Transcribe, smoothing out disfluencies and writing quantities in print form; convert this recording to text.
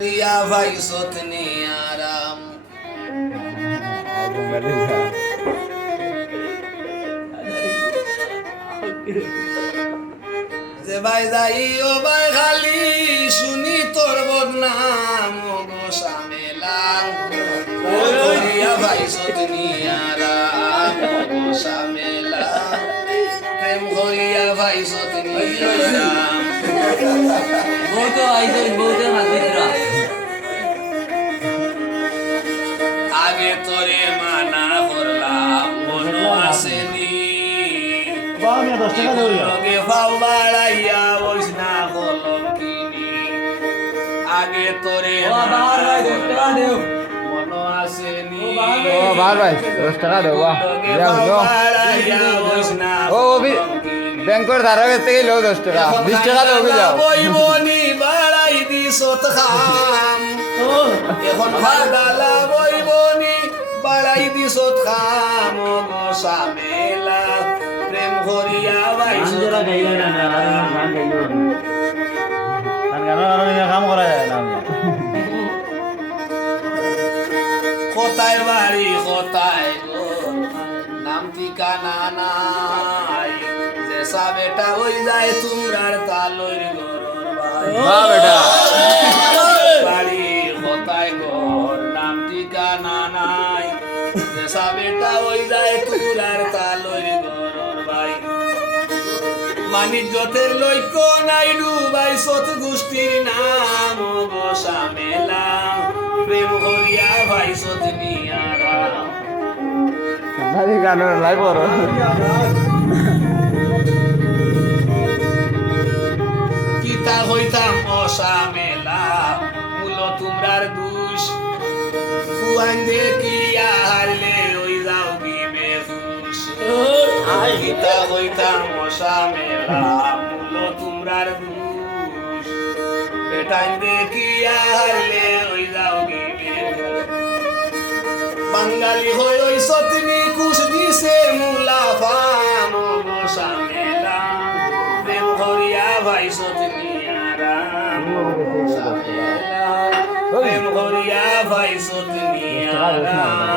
या भाई सोतनी आराम যে ভাই যাই ও ভাই খালি শুনি তোর বদনাম গো সামেলা করিয়া ভাই সোতনি আরাম গো সামেলা প্রেম করিয়া ভাই সোতনি আরাম বহুত আইজন বহুত হাজিরা আগে তোরে মানা করলাম মনো আসেনি লগে ভাও বাড়াইয়া বইস না কলম কিনি আগে তোরে মানা করলাম মনো আসেনি ও বার ভাই 10 টাকা দেবো লগে ভাও বাড়াইয়া বইস না ও কলম কিনি ব্যাংকের ধারা কাছ থেকে লো 10 টাকা 20 টাকা দেবো যাও বইবনি বাড়াই দিছত খাম এখন ভাগালা বইবনি বাড়াই দিছত খাম গো সামেলা প্রেম করিয়া বাইছ গান গাইলো গান গাইলো কাম করা যায় না কোথায় বাড়ি কোথায় গো নাম ঠিকানা নাই যেসা বেটা ওই যায় তোমরার তালইর গরর ভাই বাহ বেটা বাড়ি কোথায় ঘর নাম ঠিকানা নাই যেসা বেটা ওই যায় তোমরার তালইর গরর ভাই মানিজ্যতের লক্ষ্য নাই ডুবাই সত গোষ্ঠীর নাম গো সামেলা প্রেম করিয়া ভাই সত নিয়ারা ভাই গান লাইভ করো কিতা হইতাম অসামেলা মূল তোমরার দুষ ফুয়ান দেখিয়া হারলে ওই যাও কি বেহুশ কিতা হইতাম অসামেলা মূল তোমরার দুষ বেটাইন দেখিয়া হারলে ওই যাও কি বেহুশ বাঙালি হই ওই সতনি কুশ দিছে মুলা ফাম অসামেলা প্রেম করিয়া ভাই সতনি আরাম সামেলা প্রেম করিয়া ভাই সতনি আরাম